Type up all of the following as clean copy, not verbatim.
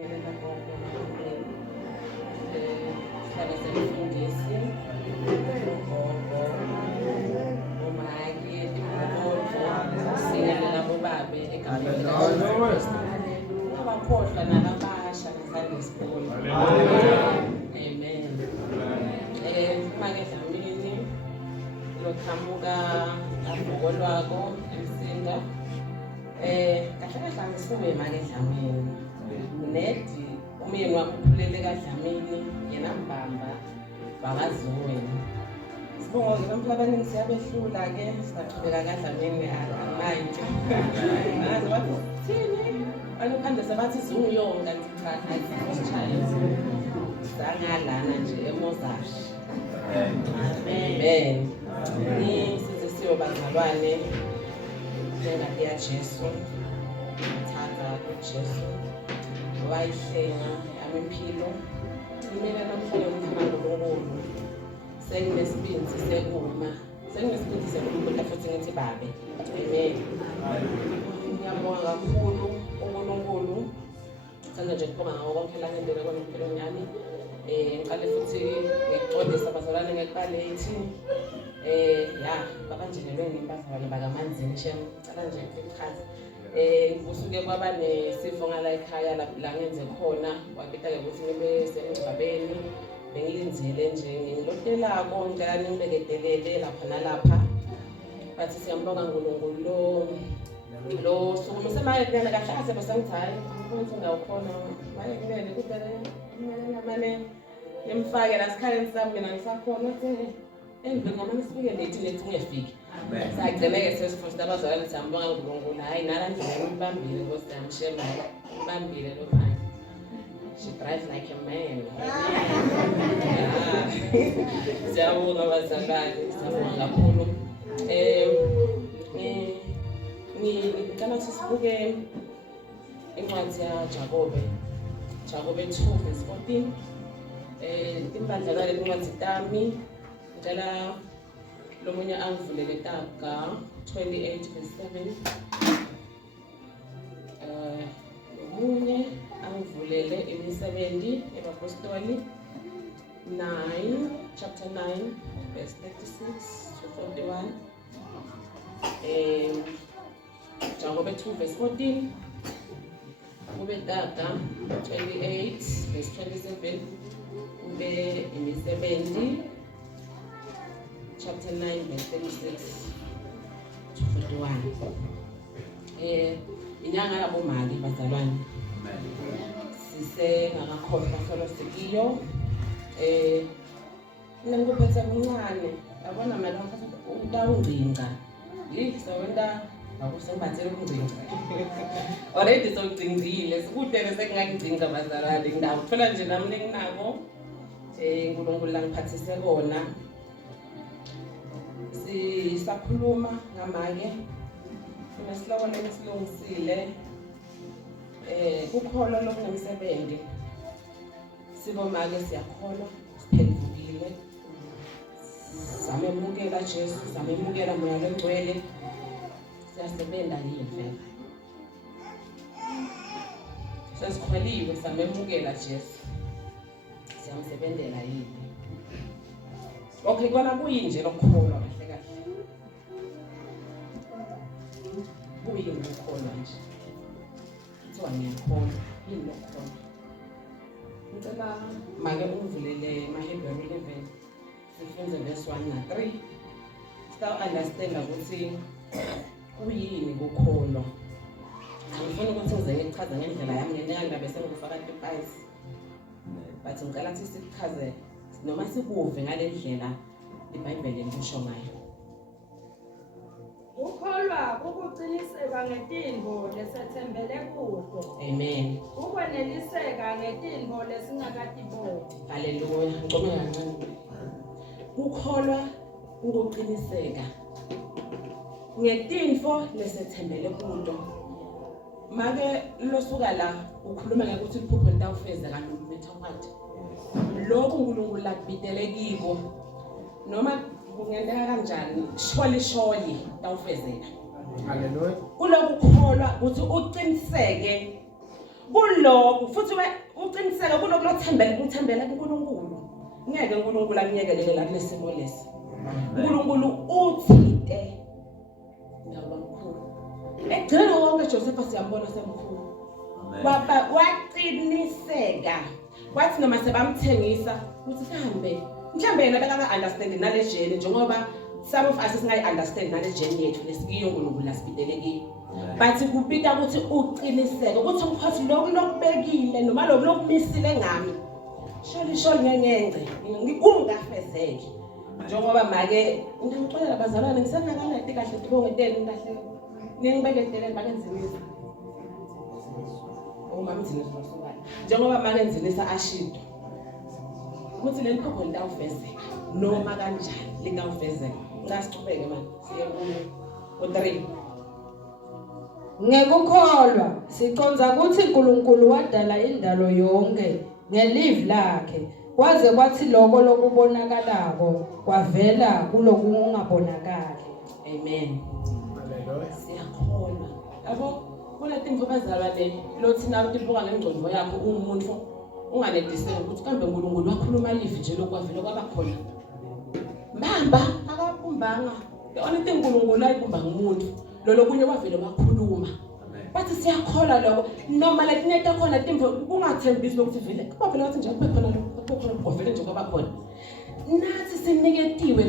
Sihlale semfundisi ugogo umhaki uNkondlo singelela bobabe egameni likaJesu abakhohlwa nababasha naSunday school. Amen. Manje Dlamini loqhamuka abokolwako emsinga kahle kahle ngisuke manje Dlamini nedi umyeni wami uphulele kaDlamini yena mbamba bakaZweni sibonga ukuthi abaningi siyabehlula ke saqhubeka kaDlamini manje ngazi bathi thini alokhanda sabathi zungiyonga kanti cha ayisishaya sangalana nje eMozashi. Amen. Ni size bazalwane njengathi ya Jesu thanda uJesu wayihlenga yami impilo mina namhlanje ngifana noNkulunkulu senginesibindi sekukhuluma futhi ngithi babe. Amen. Ngiyabonga kakhulu uNkulunkulu sithanda nje ukubonga ngawo konke la ngendlela kwempilo yami. Ngiqale futhi ngixolisa abazalwane ngeqale ethi babanjelelwe ngempazane bakaManzini ngicela nje ukuchaza kusuke kwaba nesifo ngala ekhaya la ngenze khona kwabita-ke ukuthi ngibe semngcwabeni bengilinzile nje ngilotelako ngicela ningibekedelele lapha nalapha bathi siyambonga uNkulunkulu lo sukumise maye kumele kahle kahle besengithi hayi ukuthi ngawukhona maye kumele kumele ngimfake la sikhaleni sami mina ngisakhona ukuthi endlini ngamanye sifike late nethi ngiyafika. Sagcine-ke sesifusta abazalwane siyambonga uNkulunkulu hayi nalandlela ngibambile Nkosi yami shema ngibambile lo manje. She drives like a man. Siyabonga abazalwane siyabonga kakhulu. Ngicela ukuthi sibuke incwadi yaJakobe 2:14. Timbandlakane incwadi tami ngicela lo munye angivulele taga 28:7. Lo munye angivulele imisebenzi yabapostoli 9 chapter 9 verse 36 to 41. Jakobe 2:14. Kube taga 28 verse 27. Kube imisebenzi chapter 9 verse 36 to 41. Inyanga yabomali bazalwane. Sisengakakhohlwa solo sikiyo. Ngikuphethe kuncane. Yabona manje utawungcinga. Sawenda akusembathele ukungcinga. Already sogcingile. Sikude sekungangcinga bazalwane. Ngidakuthola nje nami ninginako. uNkulunkulu langiphathise kona. Sisakhuluma ngamanye kunesilobona esilungisile ukholwa lokunemsebenzi sibomake siyakholwa siphendukile samemukela Jesu samemukela moya longcwele siyasebenza yini sesikhweliwe samemukela Jesu siyamsebenzela yini. Okay, kona kuyinje lokukholwa kahle kahle. Kuyini ukukholwa nje? Kuthiwa ngiyakholwa, yini lokukholwa? Ngicela make ungivulele maHebrew 11 sifunde verse 1 na 3. Sita-understand ukuthi kuyini ukukholwa. Angifuni ukuthi ngize ngichaze ngendlela yami ngenxa bese ngifaka iPies. But ngicela ukuthi sichaze noma sikuve ngalendlela iBhayibheli lisho ngayo. Ukholwa ukuqiniseka ngetinto lesethembele kuzo. Amen. Ukweneliseka ngetinto lesingakatiboni. Haleluya. Ngicome kancane. Ukholwa ukuqiniseka ngetinto lesethembele kuzo. Make losuka la ukhuluma ngokuthi iphupho litawufeza kanti umetha wathi lokhu uNkulunkulu lakubidele kiko noma kungenzeka kanjani sholi tawufezela. Haleluya. Kulokukholwa ukuthi uqiniseke kulokho futhi uqiniseke kulokho lokuthembela kuNkulunkulu. Ngeke uNkulunkulu akunyekelele la kulesimo lesi. uNkulunkulu uthinte ngabamkhulu. Egcina wonke Joseph siyambona semkhulu. Waqiniseka. Wathi noma sebamthengisa ukuthi mhlambe yena beka-understand nale jeni njengoba some of us singayi-understand nale jeni yethu lesikiyo uNkulunkulu lasibidele kiyo. Bathi kupita ukuthi uqiniseke ukuthi umkhosi lokubekile noma lokumisile ngami. Sholi ngengenge ngikungafezeke. Njengoba make ngicela abazalwane ngisengakaladi kahle tibongeteni kahle. Ningibeke edeleni bakenzimisa. Umama Mzinisi wasukala. Njengoba make nzinisa ashido. Ukuthi le phupho litawufezeka noma kanjani litawufezeka. Ngasiqhubeke manje siye ku-3. Ngekukholwa siconza ukuthi uNkulunkulu wadala indalo yonke ngelive lakhe kwaze kwathi lokho lokubonakalako kwavela kulokungabonakali. Amen. Siyakholwa. Yabo kunetimvu bazalwane lothina utibuka ngengqondo yakho umuntu unganedisela ukuthi kambe uNkulunkulu wakhuluma live nje lokwavela kwabakhona. Mbamba akabumbanga. Yona into uNkulunkulu ayibumba ngumuntu. Lo kunye kwavela wakhuluma. Bathi siyakholwa lokho noma letineta khona timvu kungathembisi ukuthi vele kuba phela wathi nje kukhona lokho vele nje kwabakhona. Nathi siniketiwe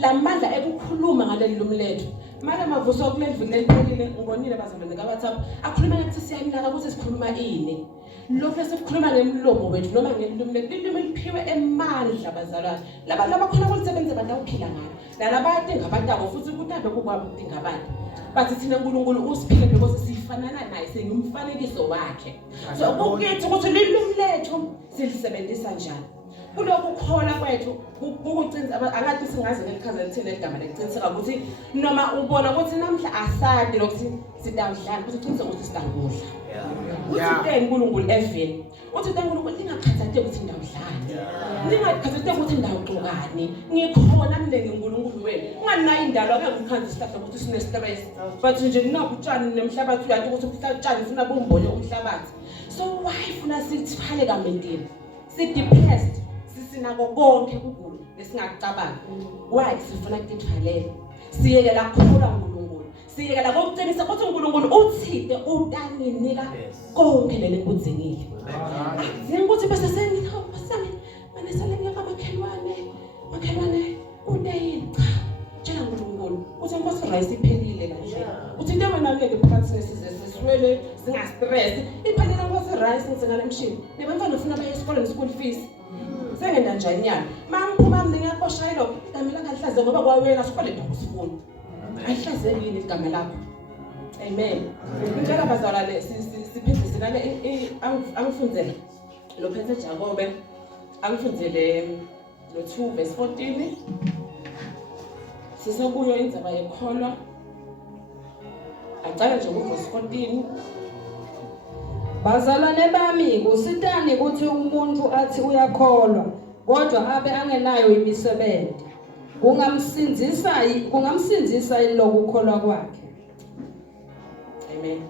lamandla ekukhuluma ngaleli lomletho. Manje mavuso kuleli viki leliphelile ngibonile bazalwane kaWhatsApp akhuluma ngathi siyanaka ukuthi sikhuluma ini. Lokho esikhuluma ngemlomo wethu noma ngelimi liphiwe emandla bazalwane. Laba khona ukusebenza abantu ukuphila ngalo. Nalabadinga abantu futhi kutambe kukwabudinga abantu. Bathi thina uNkulunkulu usiphile because sifanana naye singumfanekiso wakhe. So kukithi ukuthi lilimi lethu silisebenzisa njani. Kulokhu khona kwethu ukucinza angathi singaze ngelichaza lithini igama leciniseka ukuthi noma ubona ukuthi namhla asadi lokuthi sidawudlana futhi uqiniseka ukuthi sidangudla. Uthi uNkulunkulu eveni. Uthi uNkulunkulu lingakhathazeki ukuthi ndawudlana. Lingakhathazeki ukuthi ndawuqokani. Ngikhona mnenge uNkulunkulu wenu. Unganayo indalo ake ngikhanza isihlahla ukuthi sine stress. Bathi nje kunakho utshani nemhlabathi uyathi ukuthi utshani ufuna bumbone umhlabathi. So why funa sithwale kamentini? Depressed. Sinako konke ukugula lesingakucabanga. Why sifuna ukuthalele? Siyekela khona uNkulunkulu. Siyekela kokuqinisa ukuthi uNkulunkulu uthide utanika konke leli kudzingile. Ukuthi bese sengithawusane manesale ngiyaka makhelwane udeyini. Tshela uNkulunkulu uthi inkosi rice iphelile la nje. Uthi into wena ngeke phakathi sesizwe singa stress. Iphelele inkosi rice ngizengala emshini. Nebantwana ufuna baye esikoleni school fees. Sengenda njani yana mangiphuma mningi yakhoshayelo igama lakhe alihlaze ngoba kwawena sikwele dokusifuna ayihlazekile igama lakho. Amen. Ngicela bazalwane siphindise nale angifundzele lo phethe Jakobe angifundzele lo 2 verse 14 sisekuyo indzaba yekholwa aqala nje ku verse 14. Bazalwane bami kusitani ukuthi umuntu athi uyakholwa kodwa abe angenayo imisebenzi. Kungamsinzisa lokukholwa kwakhe. Amen.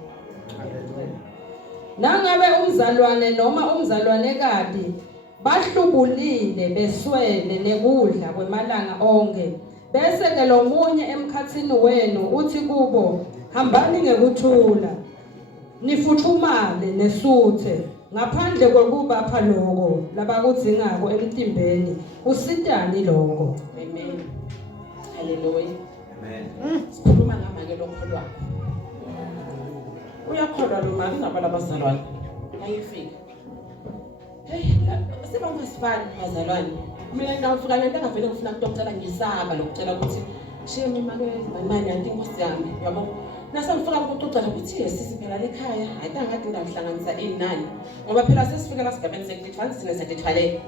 Nangabe umzalwane noma umzalwanekazi bahlubulile beswele nekudla kwemalanga onke bese ke lomunye emkhathini wenu uthi kubo hambani ngekuthula nifuthumale nesuthe ngaphandle kwekubapha lokho labakudzingako emtimbeni usitani lokho. Amen. Hallelujah. Amen. Sikhuluma ngama ke lokholwa. Uyakholwa lo mali ngabala bazalwane. Ayifika. Hey, sebangazifani bazalwane. Mina ngafika lento engavele ngifuna ukucela ngisaba lokucela ukuthi shiye mina ke manje anti inkosi yami yabo. Nase ngifika ukuxoxa ukuthi sisi phela lekhaya ayitangadi ngahlanganisa inani ngoba phela sesifika la sigabeni sekufana sine setithwale.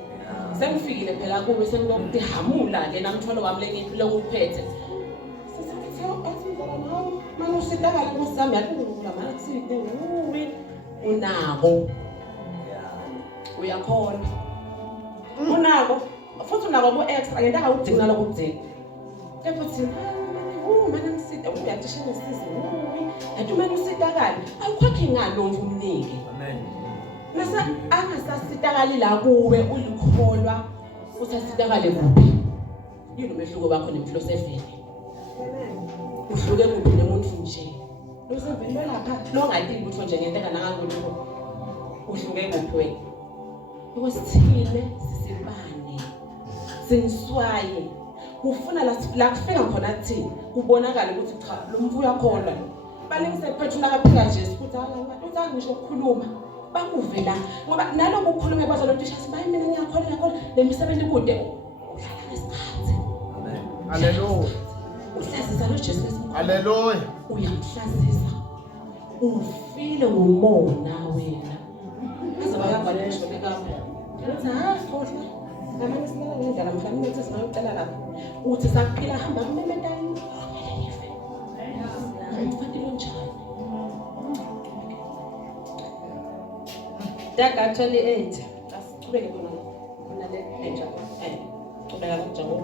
Sengifikile phela kube sengihamula ke namthwalo wami lengiphi ukuphethe. Manje usidakala inkosi yami yathi ngizama kuside uwe unako. Uyakhona. Unako futhi unako ku extra ngentaka ukudinga lokudinga. Futhi Mana ngisida uyacishe nesizi yathi uma usitakala awukhokhi ngalo umnike mase angasasitakali la kuwe ulikholwa usasitakale kuphi yini umehluko bakho nemfilosofeni uhluke kuphi nemuntu nje usevele lapha longadingi ukuthi nje ngento enganakangolutho uhluke kuphi wena ukusithile sisibane siniswaye ufuna la kufika khona kuthini kubonakala ukuthi cha lo mfu uyakholwa balingise phethula kaphika nje ukuthi uthi ngisho ukukhuluma bakuve la ngoba naloku ukukhuluma bazo lo thisha sibayi mina ngiyakholwa lemisebenzi kude udlala ngesikhathi amen haleluya uhlazisa lo Jesu haleluya uyamhlazisa ufile ngumona wena aze bayabhala ngisho bekapha uthi khohle ngamanye isikhala ngendlela mhlawumbe uthi singayocela lapha uthi sakuphila hamba kumemetani ife ufanele njani Daga 28 asiqhubeke khona le entsha qhubeka kanjalo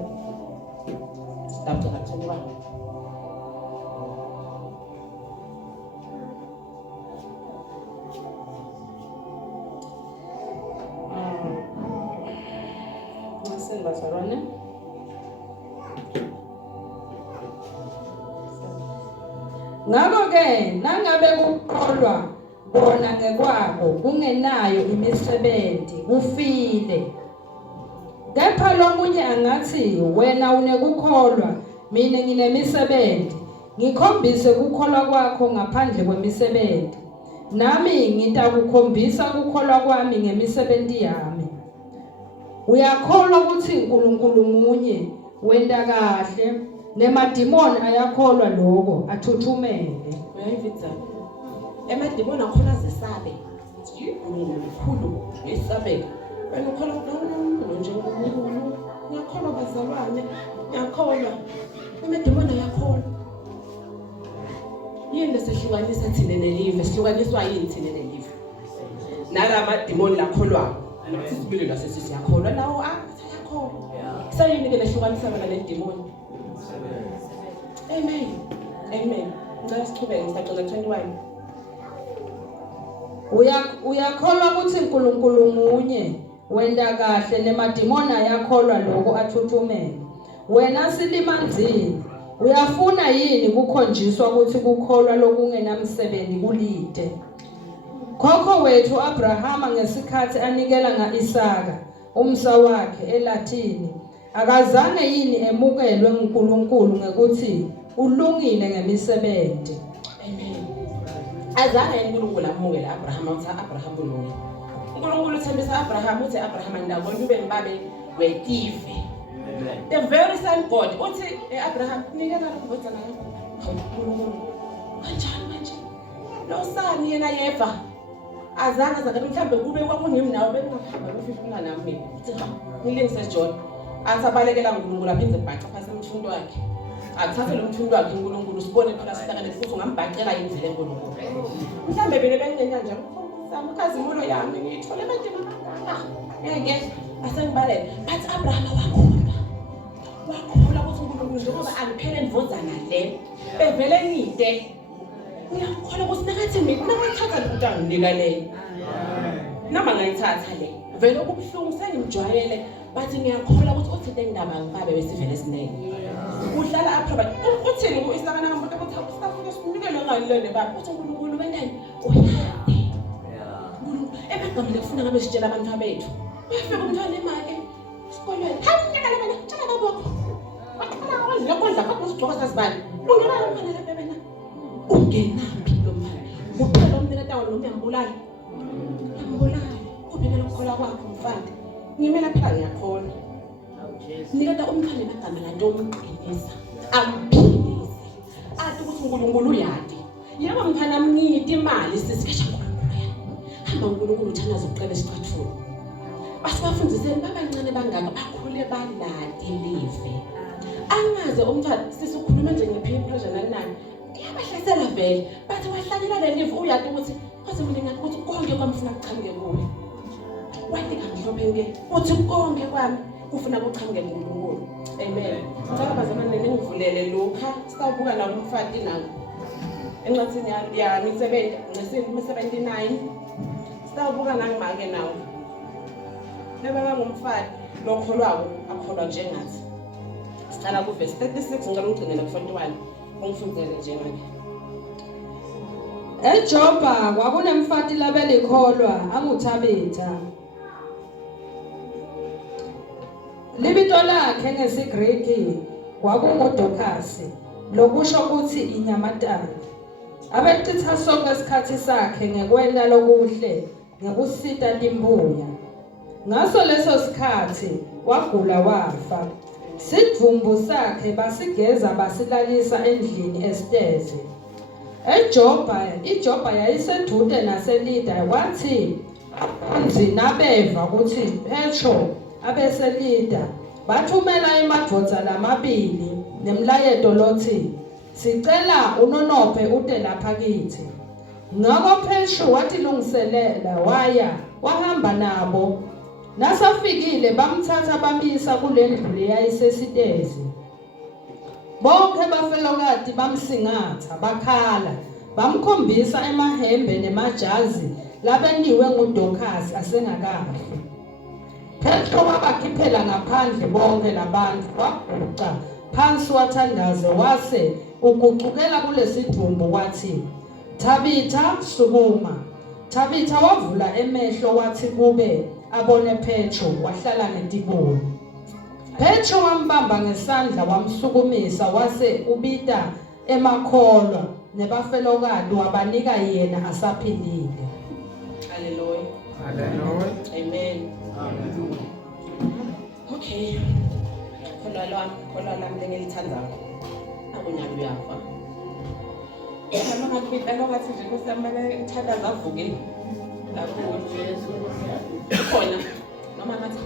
stop to that one bazalwane ngakho-ke nangabe kukholwa bona ngekwabo kungenayo imisebenzi kufile kepha lomunye angathi wena unekukholwa mina nginemisebenzi ngikhombise kukholwa kwakho ngaphandle kwemisebenzi nami ngitakukhombisa kukholwa kwami ngemisebenzi yami uyakholwa ukuthi uNkulunkulu munye wenda kahle nemadimoni ayakholwa lokho athuthumele uyayivitsa emadimoni akhona zesabe uNkulunkulu mkhulu ngesabeka wena ukholwa nje uNkulunkulu ngiyakholwa bazalwane ngiyakholwa emadimoni ayakholwa yini lesihlukanisa thina nelive sihlukaniswa yini thina nelive nalamadimoni lakholwa sisibili lasesisi yakholwa nawo sayakholwa sayini ke lehlukanisa bana ledimoni amen amen ngicela sichubeke ngisaqala 21 uyakholwa ukuthi uNkulunkulu munye wenda kahle nemadimoni ayakholwa lokho athuthumele wena silimanzini uyafuna yini kukhonjiswa ukuthi kukholwa lokungenamsebenzi kulide Khokho wethu Abrahama ngesikhathi anikela ngaIsaka umsa wakhe eLathini akazange yini emukelwe uNkulunkulu ngekuthi ulungile ngemisebenzi amen azange uNkulunkulu amukele Abrahama uthi Abraham ulungile uNkulunkulu uthembisa Abraham uthi Abraham ndabona ube mbabe wetife the very same God uthi Abraham nikela ukuvotana yakho uNkulunkulu kanjani manje lo sani yena yeva azange zakhe mhlambe kube kwakungimi nawe bengahamba befifuna nami uthi ha ngilengise John asabalekela uNkulunkulu aphinde ebhaca phasi umfundo wakhe athathe lo mfundo wakhe uNkulunkulu sibone phela sihlakane futhi ngambhacela indlela enkulunkulu mhlambe bene bengenya nje umkhazimulo yami ngithole manje ngeke asengibalele but Abraham wakholwa ukuthi uNkulunkulu njengoba angiphele endvozana le bevele ngide ngiyakholwa ukuthi nakathi mina nakathatha lo anginika leyo noma ngayithatha le vele okubuhlungu sengimjwayele bathi ngiyakholwa ukuthi uthinte indaba ngabe besivele sinene udlala apha uthini uIsaka namuntu ukuthi usafuna sinikele ngalone baba uthi uNkulunkulu wendani uyaphi ebegamile kufuna ngabe sitshela abantu bethu bafika umntwana emake esikolweni hamnyakala bana tshela babokho waqala ukudla kodwa usigcoka sasibani ungena umntwana lapha bena ungenaphi lo mntwana uphela umntwana tawo lo uyambulala kuphela lokukholwa kwakho mfana ngimela phela ngiyakholwa nikada umntwana emagama lanto umqinisa amphilise athi ukuthi uNkulunkulu uyadi yebo mfana mngidi imali sisifesha hamba uNkulunkulu uthanaza uqala esicathulo basibafundiseni babancane bangaka bakhule baladi live angaze umntwana sisikhuluma nje ngepeer pressure nanani iyabahlasela vele bathi wahlanyela le live uyadi ukuthi kwaze mina ngathi ukuthi konke kwamfuna kuchamuke kuwe wathi kamhlophe nke uthi konke kwami kufuna kuchamuke kuNkulunkulu. Amen. Ngicela bazalwane ningivulele lokha sitawubuka nawo umfati nawo. Encwadini yami 79 sitawubuka nangimake nawo. Nebeka ngumfati lokholwayo akholwa njengathi. Sicala ku verse 36 ngicela ugcinele ku 41 ungifundele njengake. eJopa kwakunemfati labelikholwa anguThabitha. Libito lakhe ngesiGreki kwakunguDorcas, lokusho ukuthi inyamatane. Abechitha sonke isikhathi sakhe ngekwenta lokuhle, ngekusita timbuya. Ngaso leso sikhathi wagula wafa. Sidvumbu sakhe basigeza basilalisa endlini esitezi. iJopa yayiseduze naseLida kwathi nabeva ukuthi Petro abeseLida bathumela emadvodza lamabili nemlayeto lothi sicela unonophe ude lapha kithi. Ngakho Petro watilungiselela wahamba nabo. Nasafikile bamthatha bamisa kulendlu leyayisesitezi. Bonke bafelokati bamsingatha bakhala bamkhombisa emahembe nemajazi labeniwe nguDorcas asengakafi. Petro wabakhiphela ngaphandle bonke labantu waguqa phansi wathandaze wase ugucukela kulesidumbu wathi Tabitha sukuma. Tabitha wavula emehlo wathi kube abone Petro wahlala ngetibulu. Petro wambamba ngesandla wamsukumisa wase ubita emakholwa nebafelokati wabanika yena asaphilile. Hallelujah. Hallelujah. Amen. Amen. Okay. Kholwa lami lengilithandayo. Akunyaka uyafa. Mama ngathi ngathi nje kusamele ngithandaza avuke. Lapho Jesu khona noma ngathi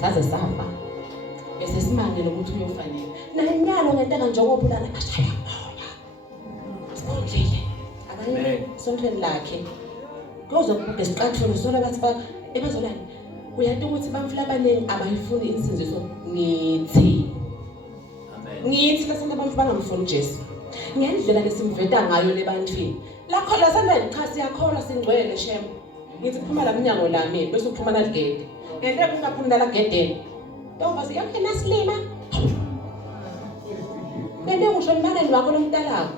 saze safa. Bese simangele ukuthi uyofanele. Nanyalo ngentanga njengophulana bashaya moya. Sibonile. Abanye sontweni lakhe. Kuzobuke siqathule sona bathi ebezolani. Uyathi ukuthi bamfula abaningi abayifuni insinziso ngithi. Amen. Ngithi lasena bamfula bangamfuni Jesu. Ngendlela lesimveta ngayo lebantwini. Lakho lasana ichasi yakho singcwele shem. Ngithi phuma la minyango lami bese uphuma naligede. Ngeke ungaphumula la gedeni. Ntombi yakhe nasilima. Bende ngisho imali wakho lomntalako.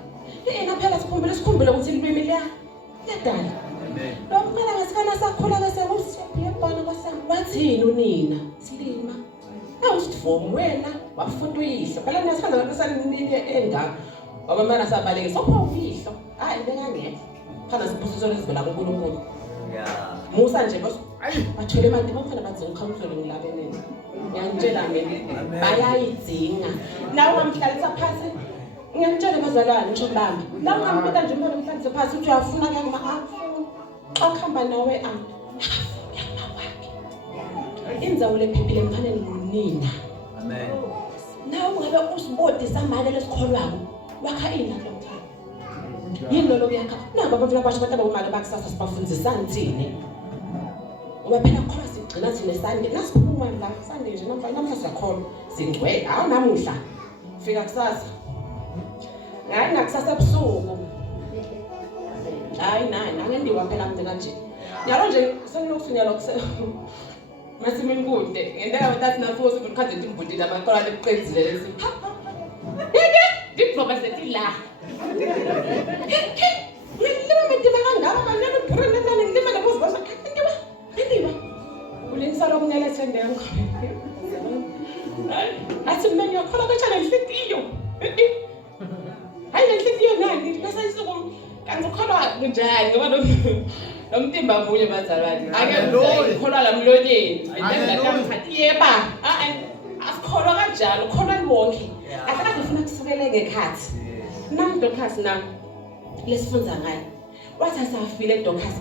Phela sikhumbule ukuthi ilwimi liyadala. Amen. Lokho ngasikana sakhula bese kusiyabhona kwasami. Wathini unina? Silima. Awusifomu wena wafunda uyihlo. Phela nasikhaza abantu sanini engaka. Abamana sabaleke sopha uyihlo. Hayi bekangekho. Phana siphusiswa lesivela kuNkulunkulu. Yeah. Musa nje bathwele manje bafana badzinga ukhansolo ngilabeleni. Ngiyantshela mina bayayidzinga. La ungamhlalisa phansi. Ngiyantshela bazalwane ngisho bami. La ungampita nje umuntu umhlalisa phansi uthi uyafuna ke ngafuna. Xakhamba nawe indzawo lephephile mfanele nonina. Amen. Nawe ngabe usibodi samanje lesikholwako wakha ina lokho. Yini lo yakha? Nabo abafika basho bataba umali bakusasa sibafundisana thini. Ngoba phela khona sigcina thina Sunday nasiphuma la Sunday nje namhlanje siyakholwa singcwele awu namuhla fika kusasa. Ngayi nakusasa ebusuku. Hayi nangendiwa phela mina nje. Yalo nje senginokufinyela Masimini kude ngentaka bathi nafuthi ukukhaze imbudile amakhola leqenzile lesi. Diploba sethi la. Ngilima medima kangaka manene ubrenda nani ngilima lebuzi basa. Ndiwa. Ulinsalo okunyela thendengo. Athi mina ngiyakhola kathana inhlitiyo. Hayi lenhlitiyo nani nasayisuku kanti ukholwa njani ngoba nomtimba munye bazalwane ake ukholwa la mlonyeni ayingathi yeba asikholwa kanjalo ukholwa wonke akade ufuna kusukele ngekhathi nami Dorcas nami lesifunza ngayo wathi asafile Dorcas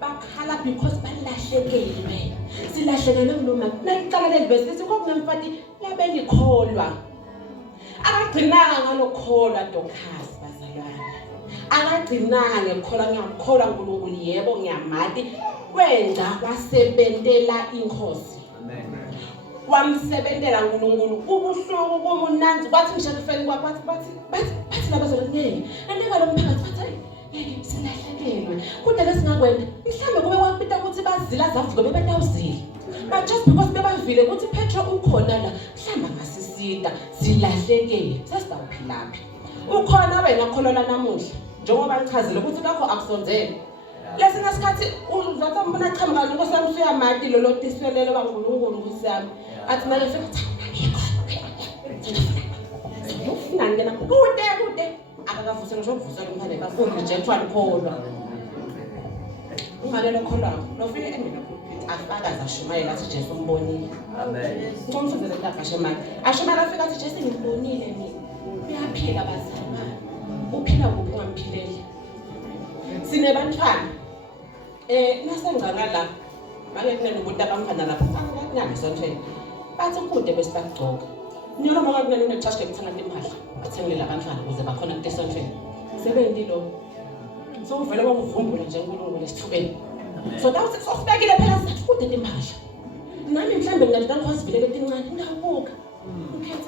bakhala because balahlekelwe silahlekele kuloma nayicala lelivesi sithi kokunemfati labelikholwa akagcinanga ngalokholwa Dorcas bazalwane akagcinanga ngiyakholwa uNkulunkulu yebo ngiyamati wenza wasebentela inkosi wamsebentela uNkulunkulu ubuhlungu kumunanzi bathi ngisho kufeni bathi labazona ngeke andika lo mphakathi bathi ngeke silahlekelwe kodwa lesingakwenza mhlambe kube kwapita ukuthi bazila zavuka bebatawuzila but just because bebavile ukuthi petrol ukhona la mhlamba ngasisida silahlekile sesizawuphilaphi ukhona wena kholola namuhla njengoba ngichazile ukuthi kakho akusonzele lesingasikhathi uzathi umbona qhamuka lokho samsuyamati lo lotiswelelo kaNkulunkulu kusami athi manje ufuna ngena kude akakavuse ngisho ukuvusela umphane bafuna rejectwa likholwa ungalelo kholwako lofike emina afakaza ashumayela athi Jesu umbonile amen ngomfundele kaBashemani ashumala afika athi Jesu ngimbonile mina uyaphila bazalwane uphila kuphi ungamphileli sinebantwana nasengcanga la manje kunomuntu abamfana lapha akunayo sonke bathi kude bese bagcoka nyolo mama kunene church ngithanda impahla athengelela abantwana ukuze bakhona kutesontweni sebendi lo so uvela bakuvumbula nje uNkulunkulu lesithubeni so dawuthi sosibekile phela sithi kude impahla nami mhlambe ngingathi ngizivile letincane ngawubuka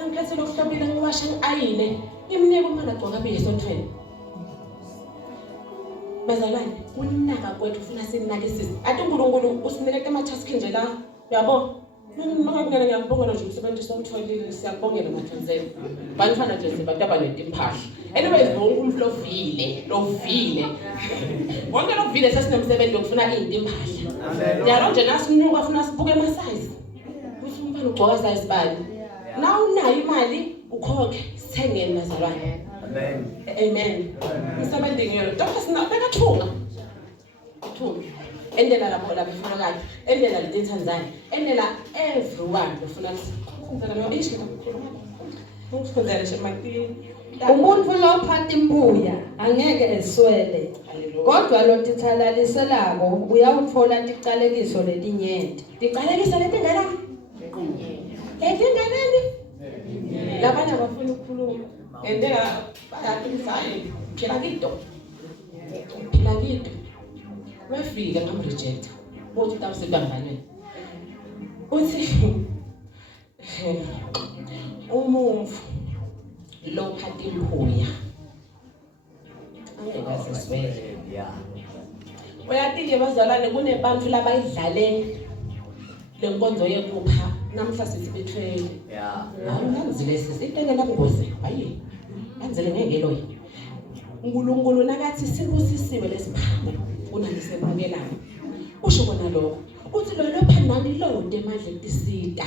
ngikhethe lokuhlobela ngiwasha ayine imnike umntana agcoka biye esontweni bazalwane uninaka kwethu ufuna sinakisise athi uNkulunkulu usinikele ama-task nje la uyabo mangakungena ngiyakubongela nje umsebenzi somtholile siyakubongela mathanzeni banifana nje sibataba netimpahla anyways wonke umuntu lovile wonke lovile sesinemsebenzi okufuna impahla njalo nje nasinuka afuna sibuke ama-size kuthi umfana ugcoka size bani na unayo imali ukhokhe sithengeni bazalwane amen isebenzi ngiyelo dokho sinabeka thunga endela lapho la befuna kade endela le Tanzania endela everyone befuna ukufundela lo ishi ukufundela nje mati umuntu lophatha imbuya angeke eswele kodwa lo tithalaliselako uyawuthola ticalekiso letinyenti ticalekiso letingana labanye abafuna ukukhuluma endela bayatimsaye phela kito bafika ngamrejecta bothi tawusibangane uthi umumvu lo phatha imbuya angeke asiswele uyatile bazalwane kunebantu labayidlale lenkonzo yekupha namhla sisibethwele nanzile sisitekela ngoze hayi nanzile ngeke loyi uNkulunkulu nakathi sibusisiwe lesiphambo kunanisebukelana usho kona lokho uthi lo lopha nani lonke emandle tisita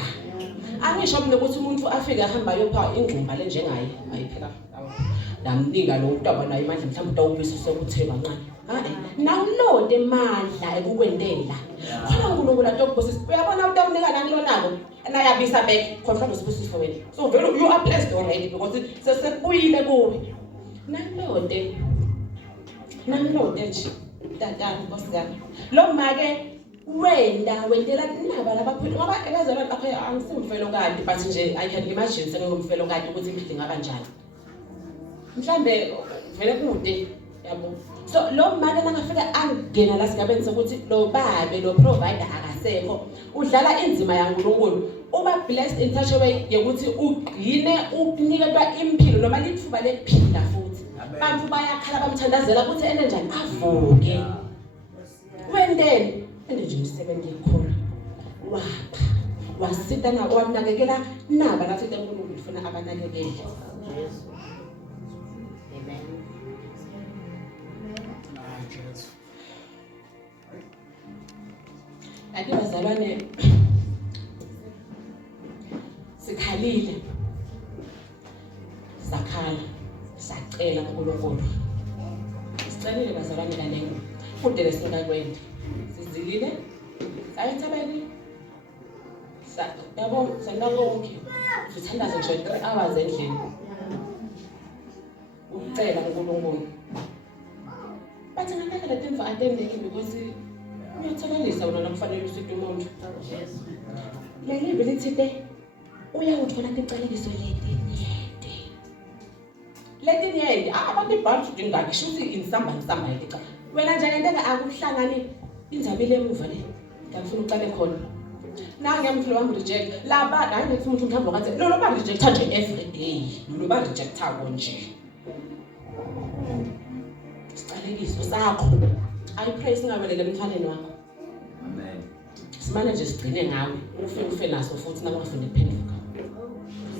angisho mina ukuthi umuntu afike ahamba yopha ingqumba lenjengaye ayiphela namninga lo utaba nayo imandla mhlawumbe utawubisa sokutheba nqani hayi nawulonde emandla ekukwendela khona uNkulunkulu atokubusisa uyabona utawunika nani lonako nayabisa back khona uzibusisa wena so vele you are blessed already because sesebuyile kuwe nanilonde nje tatani nkosiyami lo make wendela naba labaphuli ngoba ebazalwane bakhe angisimfelo kade but nje I can imagine sengingumfelo kade ukuthi impilo ingaba njani mhlambe vele kude yabo so lo make nangafika angena la sigabeni sokuthi lo babe lo provider akasekho udlala inzima yaNkulunkulu uba blessed in such a way yokuthi ugcine ukuniketwa impilo noma lithuba lekuphila futhi bantu bayakhala bamthandazela ukuthi ene njani avuke wendeni ende nje umsebenzi ekhona wapha wasita na wanakekela naba lathi uNkulunkulu ufuna abanakekele amen ake bazalwane sikhalile sakhala sacela uNkulunkulu sicelile bazalwane kanengi kude lesingakwenda sizilile sayithabeni yabo sandakonke sithandaze nje 3 hours endlini ucela uNkulunkulu bathi ngakho le temva atendeke because uyatholalisa wona kufanele usite umuntu leli ability uyawuthola ticalekiso leti letini yende abantu ibhantu dingaki shuthi insamba yelica wena nje ngenteka akuhlangani indzabile emuva le ngifuna uqale khona nangiyamthula wami reject laba hayi ngithi umuntu ngihamba ngathi lo ba reject nje every day lo ba reject nje siqalekiso sakho I pray singabelele emthwaleni wakho amen simane nje sigcine ngawe ufike naso futhi nabafunda iphendula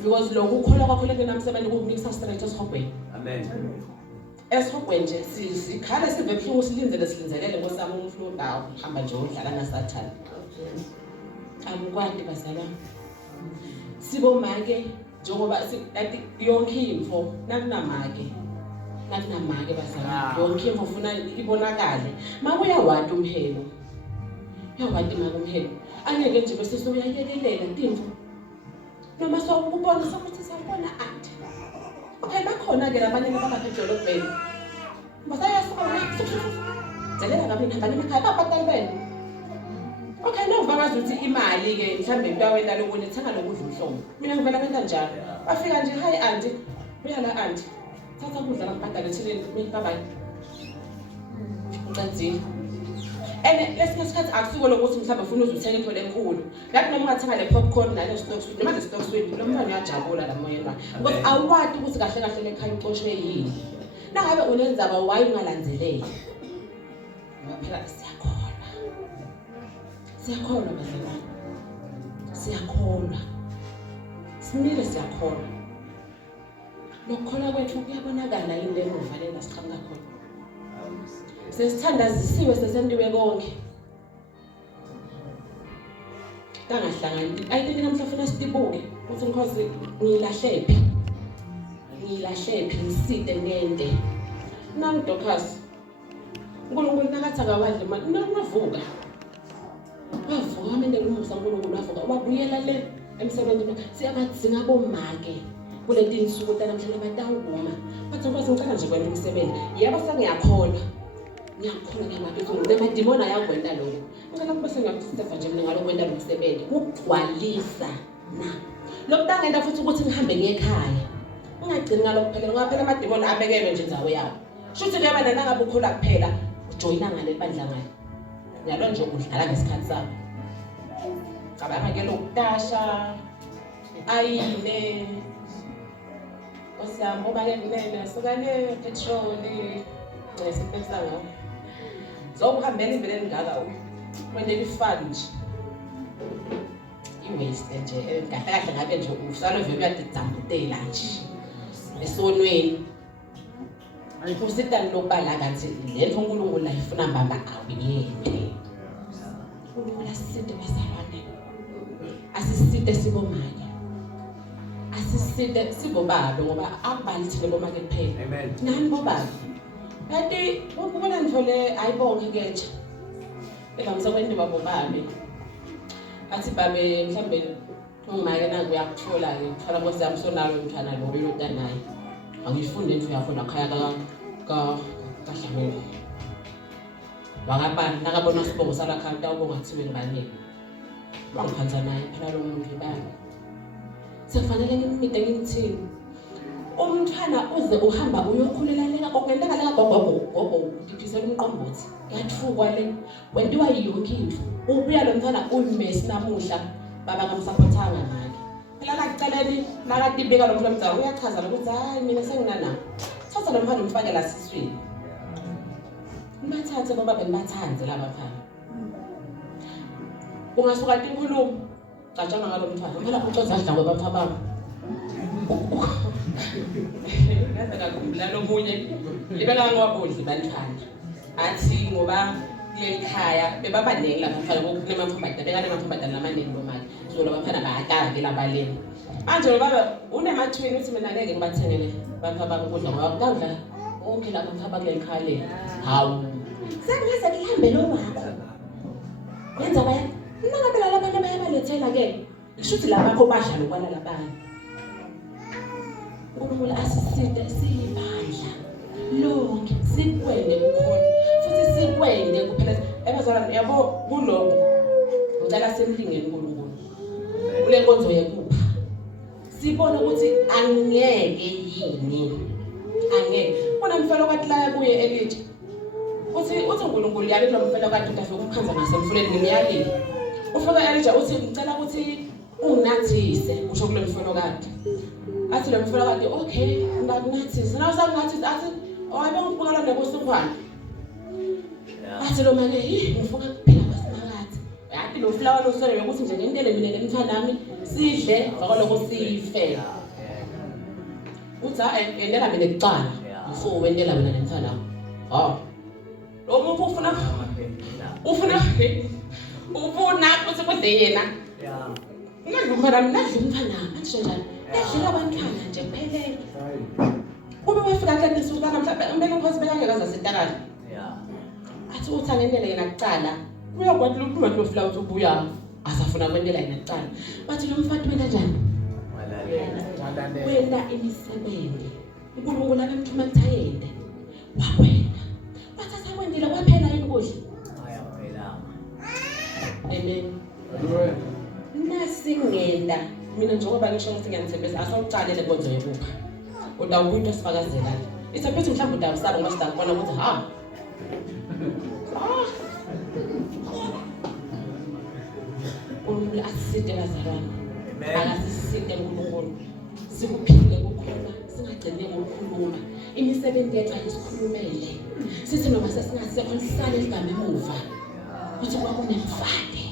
because lokhu ukholwa kwakho lenamsebenzi kukunikisa straight esihogweni amen esihogweni nje sikhala sive buhlungu silinzelele ngosami umflu ndawo hamba nje udlala nasathana amukwandi bazalwane sibomake njengoba yonke info nakunamake bazalwane yonke info ufuna ibonakale makuya wadi umhelo yawadi makumhelo angeke nje bese soyayekelela imfo noma sokubona sokuthi siyabona athi okay bakhona ke labanye abakadolobheni basayasibona zelela ngabe ngihamba emakhaya babhatali bena okay no bakazi ukuthi imali ke mhlambe into awenda lokuni ithenga lokudla umhlobo mina ngivela kwenta njalo bafika nje hi auntie buya la auntie thatha ukudla ngibhadale thileni bye bye uqanzini lesinye isikhathi akusuko lokuthi mhlawumbe ufuna uzuthenga into lenkulu ngathi noma ungathenga le popcorn nale stock sweet noma le stock sweet lo mntwana uyajabula la moyeni wakhe because awuwadi ukuthi kahle kahle lekhaya uxoshwe yini nangabe unenzaba why ungalandeleli phela siyakholwa bazalwane siyakholwa simile siyakholwa lokukholwa kwethu kuyabonakala into emuvalela siqhamuka khona sesithandazisiwe sesendiwe konke kangahlangani ayithe namhla ufuna sitibuke uthi ngikhozi ngilahlephi ngiside ngende nami Dorcas uNkulunkulu nakathi akawadle manje navuka wavuka amende umusa uNkulunkulu wavuka ubabuyela le emsebenzini siyabadzinga bomake kuleti insuku namhlanje batawuma bathi ngikwazi ngicela nje kwenda umsebenzi yebo sengiyakholwa ngiyakholwa ukuthi nemadimona ayakwenda lokho ngicela kube sengakusisefa nje mina ngalokwenda lo msebenzi ukugcwalisa na lokutangenda futhi ukuthi ngihambe ngekhaya ungagcini ngalokuphelele ngoba phela amadimoni abekelwe nje indzawo yawo shuthi kuyabana nangabe ukholwa kuphela ujoyina ngale bandla ngayo yalo nje udlala ngesikhathi sakho cabanga ke lokutasha ayine osiyambo bake ngilele sokane petrol ngesiphetsa ngawo zokuhambela imbeleni ngaka kwendela ifund iwaste nje kahle ngabe nje usalo vele uyadizambutela nje esonweni ayikusidani lokubala ngathi lento uNkulunkulu la ifuna mbamba awuyene uNkulunkulu asisinde bazalwane asisinde sibomake asisinde sibobaba ngoba abali thile bomake kuphela amen nani bobaba kanti ukubona nithole ayibonke ke nje ekamisa kwendima babobabe athi babe mhlambe ungimake naku uyakuthola ke uthola Nkosi yami sonalo umntwana lo uyota naye angifunde into yafuna khaya kaHlamelo wakabani nakabona sibongo sala account awubonga kuthiwe ngibani bangiphanza naye phela lo muntu ibani sekufanele ngimide ngimthini umntwana uze uhamba uyokhulela leka kokungenteka leka gogo diphisela umqombothi yathukwa le wendiwa yonke into ubuya lo mntwana unimesi namuhla baba kamsaphothanga naye phela lakuceleni nakatibika lo muntu mdala uyachaza ukuthi hayi mina senginana thatha lo mfana umfake la siswini nibathathe ngoba benibathanze laba mfana ungasuka inkulumo cajanga ngalo mfana phela ucoza adla ngoba mfababa ngaze ngakhumbula lo munye libeka ngwabodli banthanda athi ngoba ekhaya bebabanengi lapha mfana kunemamfambada bekane mamfambada lamaningi bomali so lo bafana bayataka ke labaleni manje lo baba unemathwini uthi mina ngeke ngibathengele bapha bakudla ngoba kudla onke lapha mfaba kule ekhaya hawu sengaze ngihambe lo wakho yenza baya nangabe labantu bayabalethela ke ishuthi lapha basha lokwala labanye uNkulunkulu asisinde siyibandla lonke sikwende kukhona futhi sikwende kuphela ebazalwane yabo kuloko ngicela semlingeni uNkulunkulu kule nkonzo yekupha sibona ukuthi angeke yini angeke kunemfelo kaTlaya kuye Elija uthi uNkulunkulu yali lo mfelo kade udafika umkhanza ngasemfuleni ngimyalile ufika Elija uthi ngicela ukuthi ungathise kusho kule mfelo kade athi lo mfelo kade okay ngakunathisa nawe sangathisa athi owabe ngibukala nebosukwani athi lo manje ngifuna kuphela kwasinakathi yathi lo flower lo sole ukuthi nje ngentele mina nemthanda nami sidle vakaloko sife uthi endela mina ekuqala so wendela mina nemthanda lo muntu ufuna ukuthi kude yena ngadlumana mina dlumthana manje njani edlela abantwana nje kuphelele ube wefika kanti usukana mhlawumbe umbeka ngaphansi bekangeka zasetakala athi uthi angendele yena kuqala uyakwazi ukuphuma lo flower uthi ubuya asafuna kwendela yena kuqala bathi lo mfati wena njani wena imisebenzi uNkulunkulu abemthuma kuthayende wakwena bathatha kwendela kwaphela inkudla amen nasingenda mina njengoba ngisho ukuthi ngiyanithembisa asawuqalele konzo yekupha kodwa ubuntu sifakazela ithaphethi mhlawumbe udawusala ngoba sidakubona ukuthi uNkulunkulu asiside bazalwane akasiside uNkulunkulu sikuphile ukukhuluma singagcine ngokukhuluma imisebenzi yethu ayisikhulumele sithi noma sesingasekho sihlale sigame emuva kuthi kwakunemfati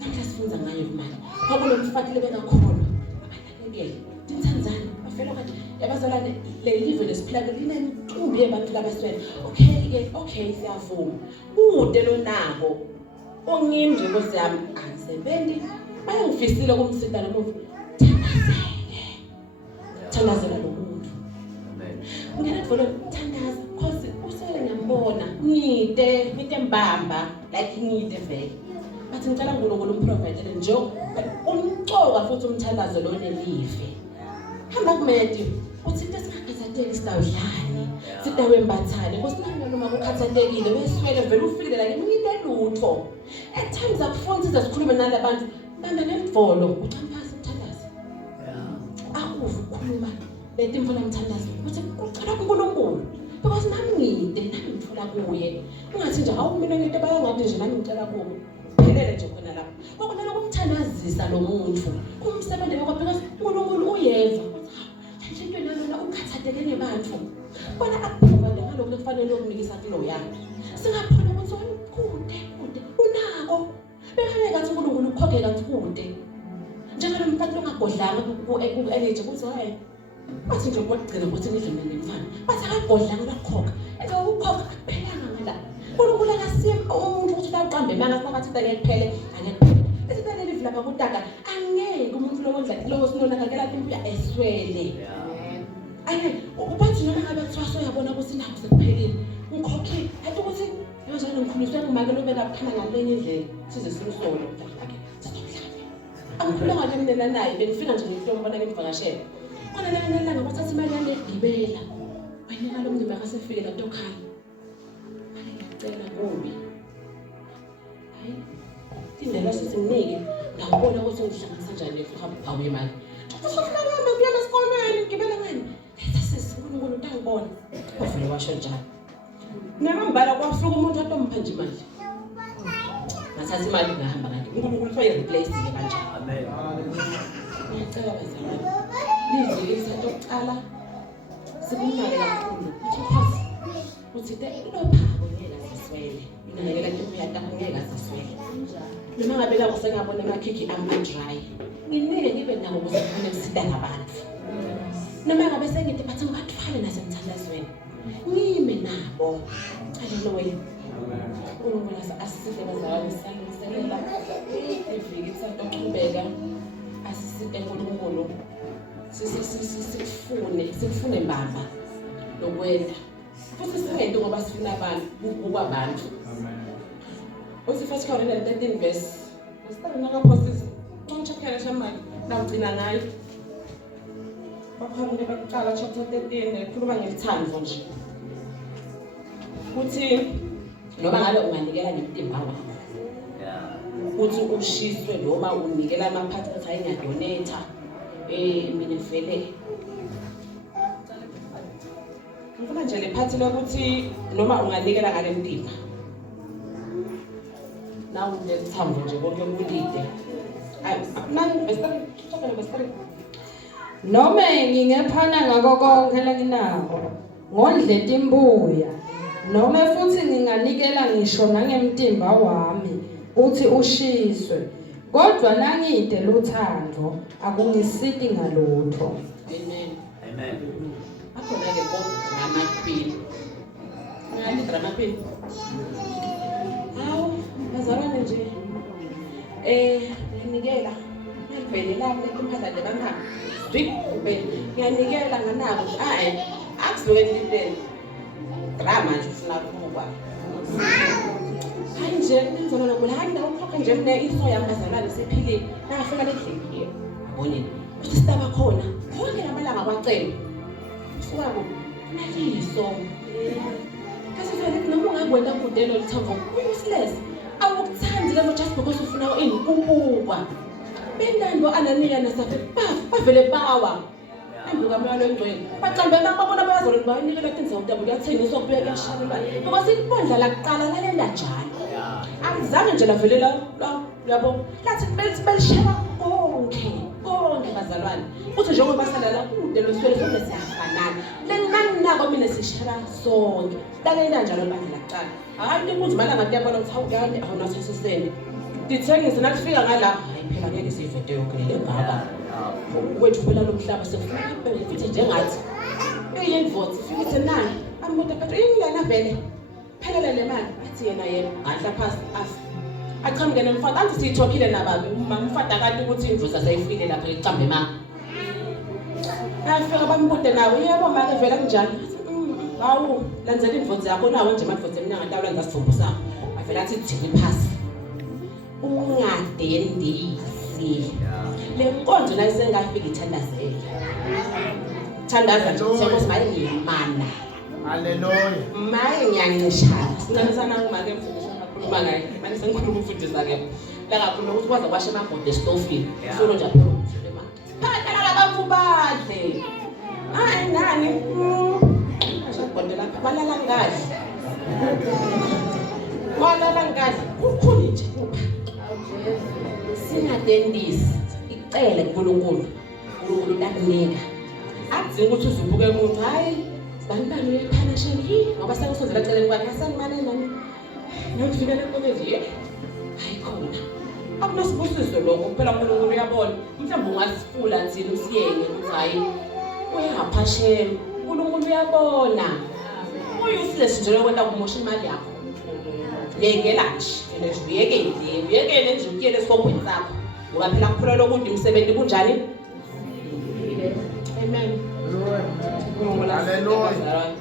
namhla sifunza ngayo imali kwakunomfati lebekakholwa abanakekele Tintanzania bafela kanje yabazalwane le live lesiphila linentumbi yebantu labaswele okay siyavuma kude lo nako ongimi nje Nkosi yami angisebenzi bayangifisile kumsindana nomuntu thandazela lo muntu ngena volo thandaza cause usele ngiyambona ngide mbamba like ngide vele bathi ngicela uNkulunkulu umprovide nje umcoka futhi umthandazo lo nelive hamba kumedi uthi into esikhathathekile sidawudlani sidawe embathane Nkosi noma ukhathathekile beswele vele ufikile la ngiyinde lutho at times akufonza sizikhulume nalabantu bambe nemvolo ucamphaza umthandazo ukukhuluma lento imfuna umthandazo ukuthi ucela uNkulunkulu because nami ngithola kuye ungathi nje awumina ngento bayangathi nje nami ngicela kuwe phelele nje khona lapho ngokunalo kumthandazisa lo muntu kumsebenze ngoba because uNkulunkulu uyeva ukuthi into nalona ukhathatheke nebantu bona akuphuva ngalokho kufanele ukunikisa kulo yakhe singaphona ukuthi kude unako bekhanye ngathi uNkulunkulu ukhokhela ngathi kude njalo umfati longagodlanga ku-Elija kuthi hayi bathi nje ngokugcina ukuthi ngidle nemfana bathi akagodlanga lakhokha ukukhokha akuphelanga ngala uNkulunkulu akasiye umuntu ukuthi laqambe manga singathi ngekuphele angekuphele esithathe live lapha kutaka angeke umuntu lo sinona ngakela impuya eswele ubathi noma ngabe kuthiwa yabona ukuthi naku sekuphelile ukhokhe athi ukuthi yozana ngikhuliswe kumake lobe laphana ngalenye indlela size simsole umntake angikhuluma ngale mndela naye bengifika nje ngikumbona ngimvakashela khona lana ngabathatha imali yale gibela wena lo mndimba akasefike la tokhaya ngicela kubi hayi indlela sizinike ngabona ukuthi ngihlanganisa kanjani lefuha awu imali ufuna ngami ngiyela esikolweni ngibela ngani uNkulunkulu utangibona ufuna washo njalo nangambala kwafika umuntu atompa nje imali nathatha imali ngahamba ngathi uNkulunkulu ufike replace ke kanjalo amen ngiyacela bazalwane nizike isathu oqala sibunake kakhulu uthi lophako ngeke asiswele ngingekela into yakho ngeke asiswele noma ngabe la kusengabona amakhiki ama-dry nginike ngibe nako ukuze ngifune ukusida nabantu noma ngabe sengithi bathi ngibathwale nasemthandazweni ngime nabo haleluya uNkulunkulu asiside bazalwane salungiselela iviki santoqhubeka asiside uNkulunkulu sifune mbamba lokwenda futhi singento ngoba sifuna abantu ukwabantu uthi first Corinthians 13 verse usithatha ngakapostisi ungicheckele shamanje ngagcina ngayo bakhona baqala chapter 13 ekhuluma ngelithando nje uthi noma ngabe unganikela ngemtimba wakho uthi ushiswe noma unikela amaphathi ukuthi ayingadonate mina vele ngifuna nje le phathi lokuthi noma unganikela ngale mpilo nawu lethambo nje konke kulide noma ngingephana ngako konke lenginako ngondle timbuya noma futhi nginganikela ngisho nangemtimba wami uthi ushiswe kodwa nangide luthando akungisiti ngalutho. Amen. Amen. Akhona ke drama queen. Ngani drama queen? Hawu, bazalwane nje. Nginikela. Ngibhelela lekumphanda lebanga. Ngiyanikela nganako nje. Akusilokeni liteni. Drama nje ufuna ukuba. Hayi nje ngizona lokho hayi ndawo khokha nje mne iso yami bazalwane sephilile. Nafika ledlekile. Abonini. Sisitaba khona. Konke amalanga kwacela. Ufukako. Naliso. Kasi vele noma ungakwenza kude lo lithambo. Useless. Awukuthandi lento just because ufuna inkubuka. Bendando Anania nasafe bavele bawa. Embuka moya engcwele. Baqambela babona bayazona bayinikela things awudabu kuyathengiswa kubeka eshani imali. Because ibondla laqala lalenda njalo. Akuzange nje lavele la yabo. Lathi belisheba konke bazalwane. Uthi njengoba basalala kude lo swele sonke siyafanana. Lenginanginako mina sisheba sonke. Lalela njalo bandla laqala. Hayi ukuthi malanga kuyabona ukuthi awukani awona sesisene. Dithengise nakufika ngala hayi phela ngeke siyifete yonke le ngaba. Wethu phela lo mhlaba sekufuna iphele futhi njengathi. Eyindvothi ifike nayi. Amuntu akatho ingilana vele. Phelela le mali athi yena yena ngahla phasi asi. Achamke nemfata anti siyithokhile nababe umfata kanti ukuthi indvoza sayifile lapho icambe ma. Afika bambude nawe yebo make vela kunjani. Hawu landzela indvodza yakho nawe nje madvodza eminyanga ntawula lenza sivumbu sakho. Avela athi thini phasi. Ungadendisi. Le nkonzo la isengafika ithandazela. Thandaza nje ukuthi maye ngiyimana. Hallelujah. Maye ngiyanishana. Singanisana ngumake mfundisi ngakhuluma ngaye. Manje sengikhuluma umfundisi ke. La kakhulu ukuthi kwaza kwasha amabhodi estofini. Solo nje phela umfundisi. Phakathi labaphu badle. Hayi ngani? Ashaqonde lapha balala ngadli. Balala ngadli. Ukhulu nje. Singadendisi. Icele kuNkulunkulu. uNkulunkulu lakunika. Akudingi ukuthi uzubuke umuntu hayi bantwana uyephana sheni ngoba sekusozela eceleni kwakhe asengimane nami. Ngiyokufikela enkonezi hayi khona. Akunasibusiso lokho kuphela uNkulunkulu uyabona. Mhlawumbe ungasifula thina usiyeke ukuthi hayi uyaphashela. uNkulunkulu uyabona. Useless nje lokwenta kumosha imali yakho. Yekela nje. Uyekele nje ukuyele esikobhweni sakho. Ngoba phela kuphela lokuthi umsebenzi kunjani? Amen. Hallelujah.